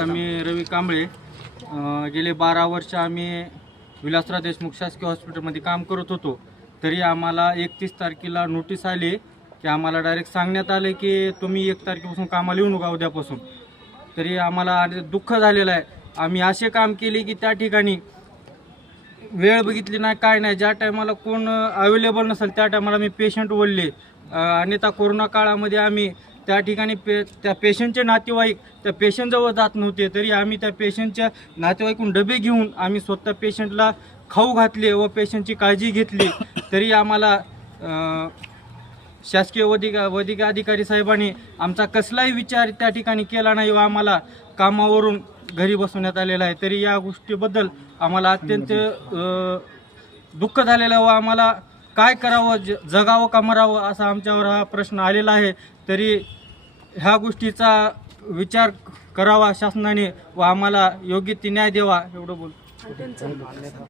मी रवी कांबळे गेले 12 वर्ष आम्ही विलासराव देशमुख शासकीय हॉस्पिटलमध्ये काम करत होतो. तरी आम्हाला 31 तारखेला नोटीस आली की आम्हाला डायरेक्ट सांगण्यात आले की तुम्ही 1 तारखेपासून कामाला येऊ नका उद्यापासून. तरी आम्हाला दुःख झालेलं आहे. आम्ही असे काम केले की त्या ठिकाणी वेळ बघितली नाही, काय नाही. ज्या टायमाला कोण अवेलेबल नसेल त्या टायमाला मी पेशंट बोलले. अन्यथा कोरोना काळामध्ये आम्ही त्या ठिकाणी त्या पेशंटचे नातेवाईक त्या पेशंटजवळ जात नव्हते. तरी आम्ही त्या पेशंटच्या नातेवाईकून डबे घेऊन आम्ही स्वतः पेशंटला खाऊ घातले व पेशंटची काळजी घेतली. तरी आम्हाला शासकीय वैद्यकीय अधिकारी साहेबांनी आमचा कसलाही विचार त्या ठिकाणी केला नाही व आम्हाला कामावरून घरी बसवण्यात आलेला आहे. तरी या गोष्टीबद्दल आम्हाला अत्यंत दुःख झालेलं व आम्हाला काय करावं, जगावं का मरावं असा आमच्यावर हा प्रश्न आलेला आहे. तरी ह्या गोष्टीचा विचार करावा शासनाने व आम्हाला योग्य ती न्याय द्यावा एवढं बोल.